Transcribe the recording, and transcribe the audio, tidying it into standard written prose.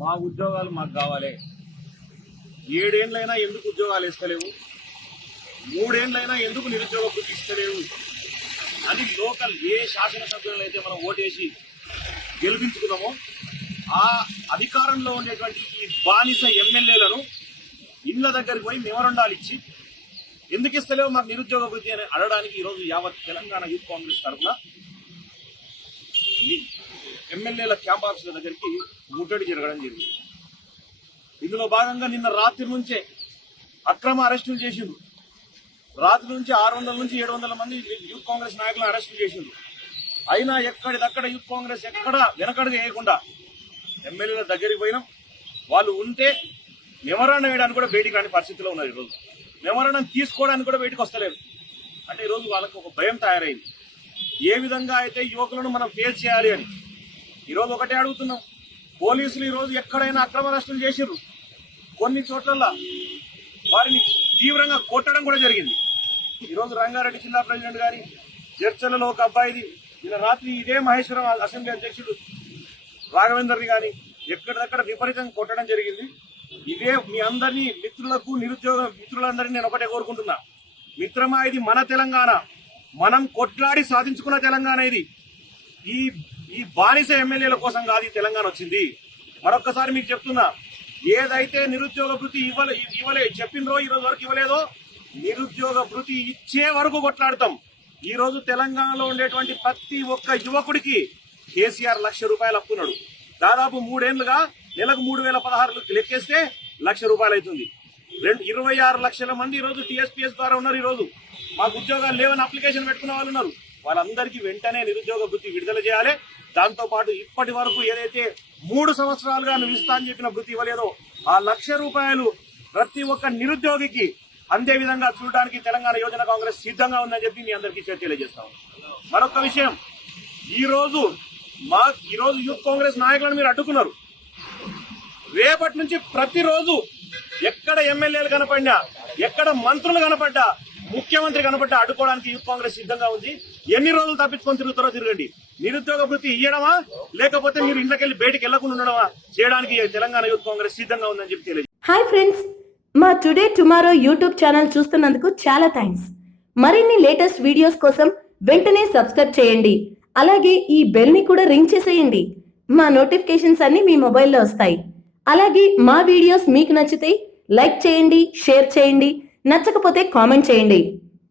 మా ఉద్యోగాలు మాకు కావాలి. 7 ఏళ్ళైనా ఎందుకు ఉద్యోగాలు ఇస్తలేవు, 3 ఏళ్ళైనా ఎందుకు నిరుద్యోగ వృత్తి ఇస్తలేవు అని లోకల్ ఏ శాసనసభ్యులను అయితే మనం ఓటేసి గెలిపించుకున్నామో ఆ అధికారంలో ఉండేటువంటి ఈ బానిస ఎమ్మెల్యేలను ఇళ్ల దగ్గరికి పోయి మెమోరండాలు ఇచ్చి ఎందుకు ఇస్తలేవు మాకు నిరుద్యోగ వృత్తి అని అడగడానికి ఈరోజు యావత్ తెలంగాణ యూత్ కాంగ్రెస్ తరఫున ఎమ్మెల్యేల క్యాంప్ ఆఫీసుల దగ్గరికి ముట్టడి జరగడం జరిగింది. ఇందులో భాగంగా నిన్న రాత్రి నుంచే అక్రమ అరెస్టులు చేసిండ్రు. రాత్రి నుంచి 600 నుంచి 700 మంది యూత్ కాంగ్రెస్ నాయకులను అరెస్టులు చేసిండ్రు. అయినా ఎక్కడిదక్కడ యూత్ కాంగ్రెస్ ఎక్కడ వెనకడుగు వేయకుండా ఎమ్మెల్యేల దగ్గరికి పోయినాం. వాళ్ళు ఉంటే మెమోరాండం వేయడానికి కూడా బయటికి రాని పరిస్థితిలో ఉన్నారు. ఈరోజు మెమోరాండం తీసుకోవడానికి కూడా బయటకు వస్తలేదు. అంటే ఈరోజు వాళ్ళకు ఒక భయం తయారైంది. ఏ విధంగా అయితే యువకులను మనం ఫేస్ చేయాలి అని ఈరోజు ఒకటే అడుగుతున్నాం. పోలీసులు ఈరోజు ఎక్కడైనా అక్రమ అరెస్టులు చేసిర్రు. కొన్ని చోట్ల వారిని తీవ్రంగా కొట్టడం కూడా జరిగింది. ఈరోజు రంగారెడ్డి జిల్లా ప్రెసిడెంట్ గారి చర్చలలో ఒక అబ్బాయిది నిన్న రాత్రి ఇదే మహేశ్వరం అసెంబ్లీ అధ్యక్షుడు రాఘవేందర్ని కానీ ఎక్కడిదక్కడ విపరీతంగా కొట్టడం జరిగింది. ఇదే మీ అందరినీ మిత్రులకు నిరుద్యోగ మిత్రులందరినీ నేను ఒకటే కోరుకుంటున్నా. మిత్రమా, ఇది మన తెలంగాణ, మనం కొట్లాడి సాధించుకున్న తెలంగాణ. ఇది ఈ బానిస ఎమ్మెల్యేల కోసం కాదు ఈ తెలంగాణ వచ్చింది. మరొక్కసారి మీకు చెప్తున్నా, ఏదైతే నిరుద్యోగ భృతి ఇవ్వలే చెప్పిండ్రో ఈ రోజు వరకు ఇవ్వలేదో నిరుద్యోగ భృతి ఇచ్చే వరకు కొట్లాడతాం. ఈ రోజు తెలంగాణలో ఉండేటువంటి ప్రతి ఒక్క యువకుడికి కేసీఆర్ ₹1,00,000 అప్పున్నాడు. దాదాపు 3 ఏళ్లుగా నెలకు 3,016 లెక్కేస్తే ₹1,00,000 అవుతుంది. 26 లక్షల మంది ఈ రోజు టీఎస్పీఎస్ ద్వారా ఉన్నారు. ఈ రోజు మాకు ఉద్యోగాలు లేవని అప్లికేషన్ పెట్టుకున్న వాళ్ళు ఉన్నారు. వాళ్ళందరికీ వెంటనే నిరుద్యోగ భృతి విడుదల చేయాలి. దాంతో పాటు ఇప్పటి వరకు ఏదైతే 3 సంవత్సరాలుగా నువ్వు ఇస్తా అని చెప్పిన భృతి ఇవ్వలేదో ఆ ₹1,00,000 ప్రతి ఒక్క నిరుద్యోగికి అందే విధంగా చూడడానికి తెలంగాణ యువజన కాంగ్రెస్ సిద్ధంగా ఉందని చెప్పి మీ అందరికీ తెలియజేస్తాం. మరొక విషయం, ఈ రోజు యూత్ కాంగ్రెస్ నాయకులను మీరు అడ్డుకున్నారు. రేపటి నుంచి ప్రతిరోజు ఎక్కడ ఎమ్మెల్యేలు కనపడినా, ఎక్కడ మంత్రులు కనపడ్డా, ముఖ్యమంత్రి కనపడ్డా అడ్డుకోవడానికి యూత్ కాంగ్రెస్ సిద్ధంగా ఉంది. ఎన్ని రోజులు తప్పించుకొని తిరుగుతారో తిరగండి. నిరుద్యోగ భృతి ఇయ్యడమా లేకపోతే మీరు ఇంట్లోకెళ్ళి బయటికి వెళ్లకుండా ఉండడమా చేయడానికి తెలంగాణ యూత్ కాంగ్రెస్ సిద్ధంగా ఉందని చెప్పి తెలియదు. హాయ్ ఫ్రెండ్స్, మా టుడే టుమారో యూట్యూబ్ ఛానల్ చూస్తున్నందుకు చాలా థ్యాంక్స్. మరిన్ని లేటెస్ట్ వీడియోస్ కోసం వెంటనే సబ్స్క్రైబ్ చేయండి. అలాగే ఈ బెల్ ని కూడా రింగ్ చేసేయండి. మా నోటిఫికేషన్స్ అన్ని మీ మొబైల్లో వస్తాయి. అలాగే మా వీడియోస్ మీకు నచ్చితే లైక్ చేయండి, షేర్ చేయండి, నచ్చకపోతే కామెంట్ చేయండి.